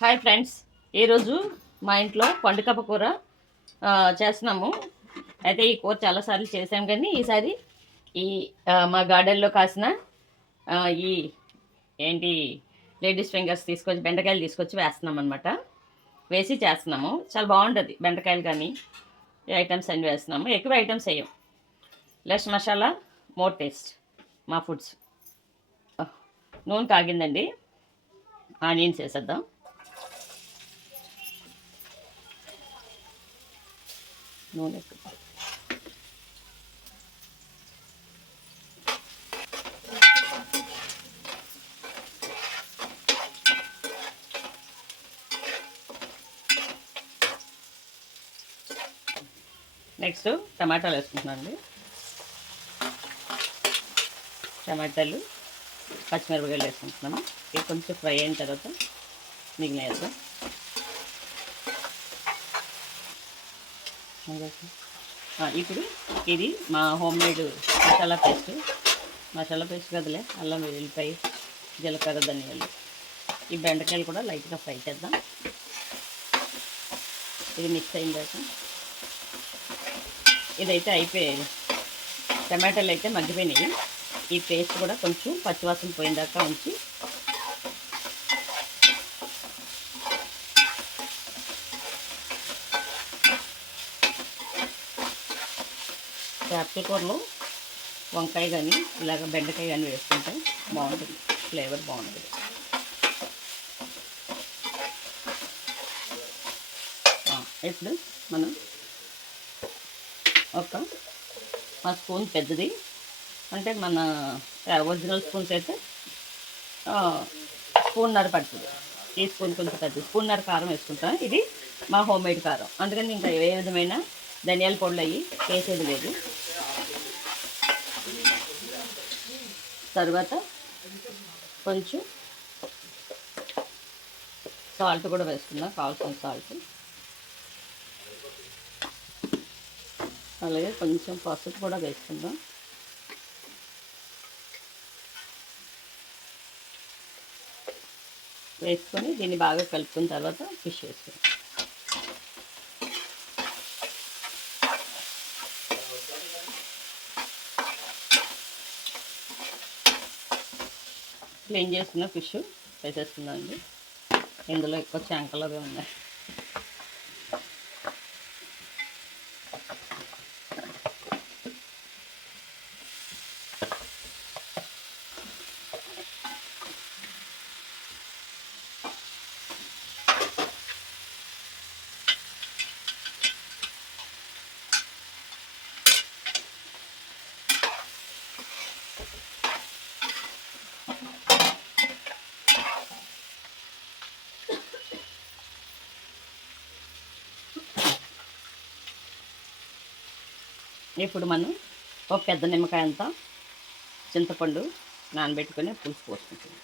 Hi friends, ఈరోజు మా ఇంట్లో పండుకప్ప కూర చేస్తున్నాము. అయితే ఈ కూర చాలాసార్లు చేసాం, కానీ ఈసారి ఈ మా గార్డెన్లో కాసిన ఈ ఏంటి లేడీస్ ఫింగర్స్ తీసుకొచ్చి బెండకాయలు తీసుకొచ్చి వేస్తున్నాం అనమాట. వేసి చేస్తున్నాము. చాలా బాగుంటుంది. బెండకాయలు కానీ ఈ ఐటమ్స్ అన్ని వేస్తున్నాము. ఎక్కువ ఐటమ్స్ వేయం. లెస్ మసాలా, మోర్ టేస్ట్ మా ఫుడ్స్. నూనె కాగిందండి, ఆనియన్స్ వేసేద్దాం. నూనె నెక్స్ట్ టమాటాలు వేసుకుంటున్నాను అండి. టమాటాలు, పచ్చిమిరపకాయలు వేసుకుంటున్నాము. ఇది కొంచెం ఫ్రై అయిన తర్వాత మిగిలిన వేద్దాం. ఇప్పుడు ఇది మా హోమ్ మేడ్ మసాలా పేస్ట్ కదలే, అల్లం వెల్లిపాయ, జీలకర్ర, ధనియాలు. ఈ బెండకాయలు కూడా లైట్గా ఫ్రై చేద్దాం. ఇది మిక్స్ అయిందాక ఇదైతే అయిపోయాయి. టమాటాలు అయితే మగ్గిపోయినాయి. ఈ పేస్ట్ కూడా కొంచెం పచ్చివాసన పోయిందాకా ఉంచి చేపల కూరలో వంకాయ కానీ ఇలాగ బెండకాయ కానీ వేసుకుంటే బాగుంటుంది. ఫ్లేవర్ బాగుంటుంది. ఇప్పుడు మనం ఒక స్పూన్ పెద్దది, అంటే మన ఒరిజినల్ స్పూన్స్ అయితే స్పూన్నర పడుతుంది. ఈ స్పూన్ కొంచెం పెద్దది, స్పూన్నర కారం వేసుకుంటాం. ఇది మా హోమ్ మేడ్ కారం, అందుకని ఇంకా ఏ విధమైన ధనియాల పొడులు అయ్యి వేసేది లేదు. తర్వాత కొంచెం సాల్ట్ కూడా వేసుకుందాం, కావాల్సిన సాల్ట్. అలాగే కొంచెం పసుపు కూడా వేసుకుందాం. వేసుకొని దీన్ని బాగా కలుపుకున్న తర్వాత ఫిష్ వేసుకుందాం. క్లీన్ చేసుకున్న ఫిష్ వేసేస్తుందండి. ఇందులో ఎక్కువ చాంకలు అవి ఉన్నాయి. ఇప్పుడు మనం ఒక పెద్ద నిమ్మకాయ అంతా చింతపండు నానబెట్టుకొని పులుసు పోసుకుంటాం.